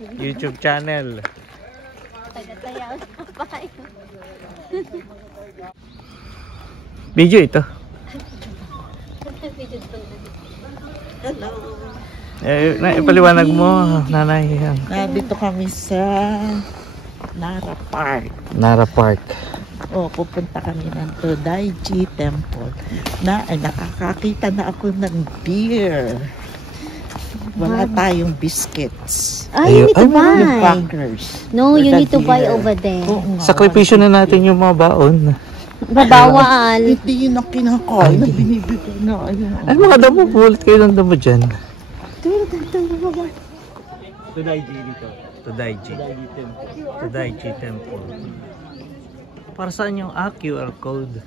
YouTube channel. Taga-tayaw na pa yun. Video ito. Hello. Ipaliwanag mo, nanay. Dito kami sa Nara Park. Nara Park. Pupunta kami ng Todaiji Temple na nakakakita na ako ng beer. Wala tayong biscuits. You need to Yung buy. crackers. No, you need to buy beer. over there. Sakripisyo na natin yung mga baon. Babawal. Hindi yun ang kinakain na binibigay na. Ay, mga damo, pulot kayo ng damo dyan. Todaiji dito. Todaiji. Todaiji Temple. Todaiji Temple. Para saan yung QR code?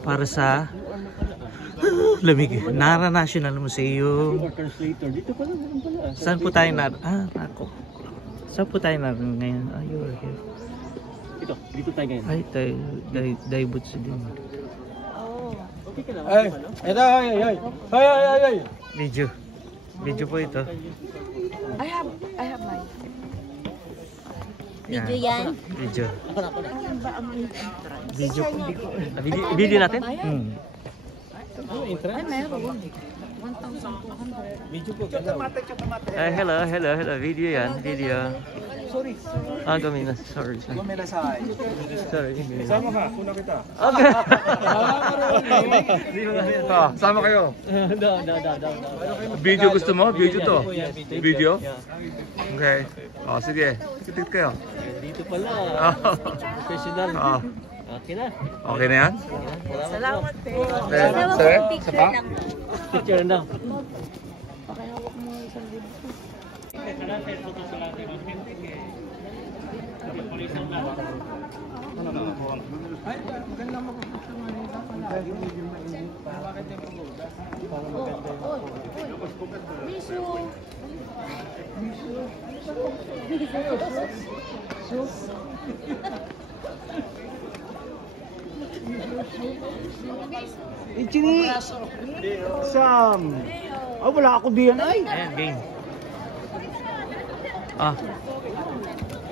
Para sa lamig. Nara National Museum. Translator. Dito pala, meron pala. Saan po tayo na? Ako. Saan po tayo na ngayon? You are here. Dito tayo ngayon. Ay, Daibutsu din. Okay ka lang. Ay. Video po ito. I have mine. Video yan. Video. Video natin? Ay, meron. 1,200. Video po. Hello. Video yan. Video. Sorry. Gamina. Sorry. Sorry. Sama ka. Kuna kita. Okay. Sama kayo. Video gusto mo? Video to? Video? Yeah. Okay. Sige. Tikit kayo. Dito pala. Professional. Okay na. Okay na yan? Salamat, te. Sir? Picture na. Ichini! Sam! Wala ako diyan ay! Ayan, game.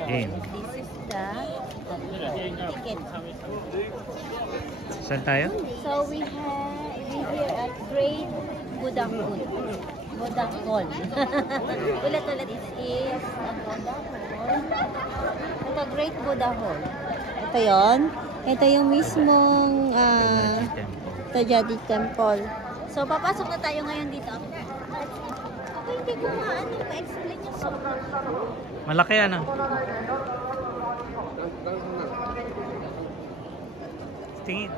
Game. This is the ticket. Saan tayo? So we here at Great Buddha Hall. Buddha Hall. Ulit. This is the Buddha Hall. Ito, Great Buddha Hall. Ito yon. Ito yung mismong Todaiji Temple. So, papasok na tayo ngayon dito. Ako hindi ko ma-explain yung sobrang. Malaki ano? Tingin.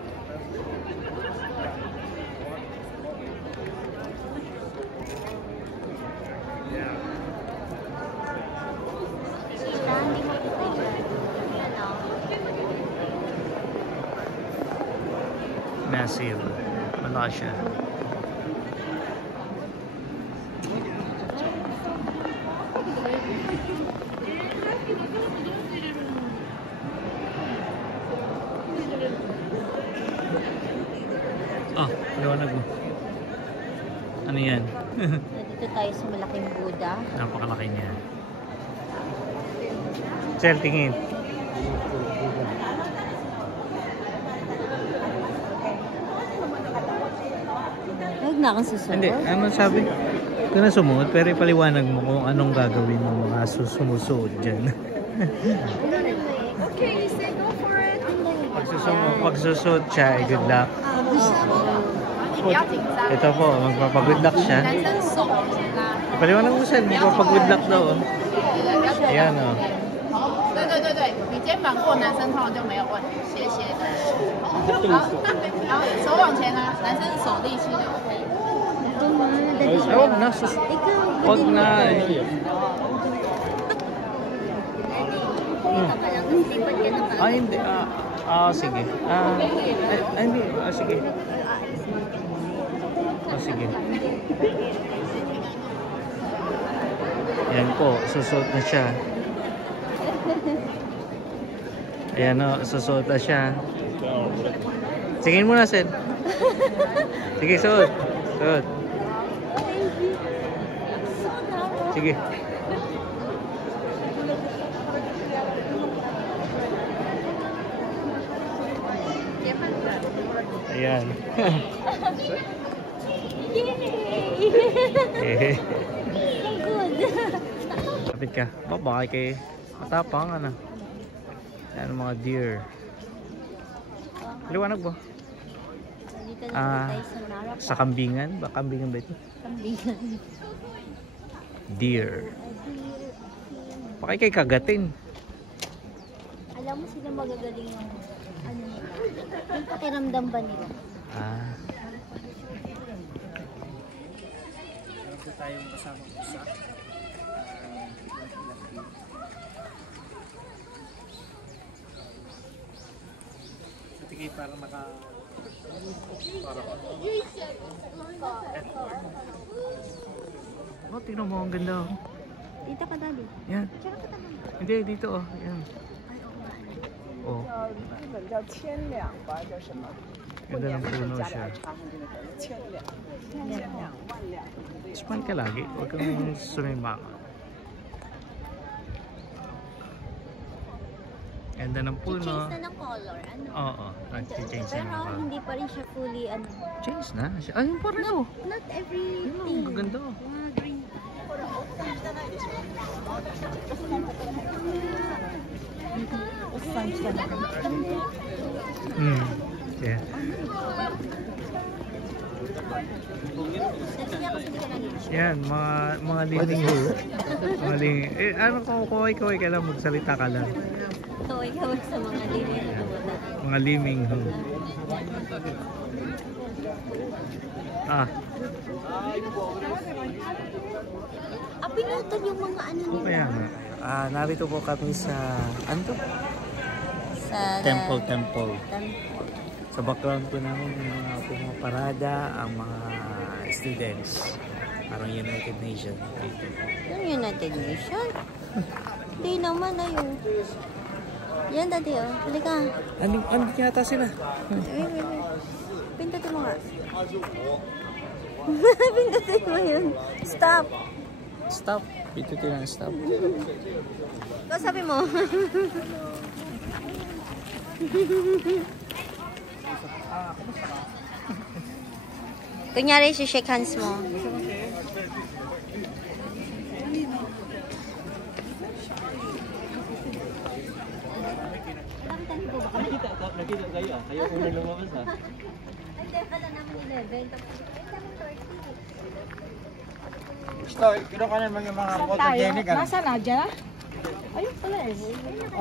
Hindi mo kita dyan. Yan o. Massive. Malaki siya. Liwanag mo. Ano yan? Dito tayo sa malaking Buddha. Napakalaki niya. Sel, tingin. Huwag na akong susunod. Hindi, ano sabi? Ito na sumunod, pero ipaliwanag mo kung anong gagawin ng mga sumusuod dyan. Okay, say go for it. Pagsusuot siya, good luck. Ito po, magpapagood luck siya. Paliwanag mo siya, magpapagood luck daw. Ayan o. 对，你肩膀过男生通常就没有问题，斜斜的。好，手往前啊，男生手力气就 OK。 Ito ma, dali. Huwag na. Ikaw, Huwag na. Hindi. Sige. Hindi. Sige. Sige. Ayan po, susuot na siya. Ayan o, susuot na siya. Tingin mo na, Sen. Sige, suot. Suot. Sige. Ayan. Yay! Eh, So good. kapit ka. Baka kay matapang ano. Yan mga deer. Liwanag ba? Dito na Ah, tayo sa Nara Sa kambingan? Ba kambingan ba ito? Kambingan. Deer. Baka kay kagatin. Alam mo sila magagaling yung ano nila. Yung pakiramdam ba nila? Ah. Ito tayong kasama pusa. Tingin para naka... Oh, tingnan mo. Ang ganda. Oh. Dito ka daddy. Yan. Tsaka ka naman. Hindi, dito oh. Yan. Oh. 日本叫千两吧，叫什么？ Ganda ng puno siya. 千两，千两万两。 Smile ka lagi. Huwag kang sumimaka. Ganda ng puno. I-change na ng color. Ano? Oo. Nag-change na Pero ako. hindi pa rin siya fully ano. Change na. Ayun pa rin oh. Not Yun everything. oh. Ang gaganda oh. Mga green. Hmm. Yeah. Kasi niya kasi hindi ka nag-change. Yan, mga living mga living. Eh, ano kung kaway-kaway ka lang, magsalita ka lang. Kaway-kaway sa mga living na dumada. Mga living ho. Ah, Pinutan yung mga ano nila. kaya nga. Narito po kami sa, ano to? Sa Temple. temple. Sa background po namin yung mga pumaparada, ang mga students. Parang United Nations dito. Yung United Nation? Hindi naman na yung... Yan dati oh. Halika. Ano yata sila? Wait. Pindutin mo nga. Pindutin mo yun. Stop. Stop. Pitutin ang stop. Ikaw sabi mo. Kunyari, shake hands mo. Nakita kayo ah. Kayo una lumabas ah. Ay, teka lang naman 11. Tapos, Gusto, kinuha ka naman yung mga photogenic. Nasaan na dyan? Ayun pala eh. O,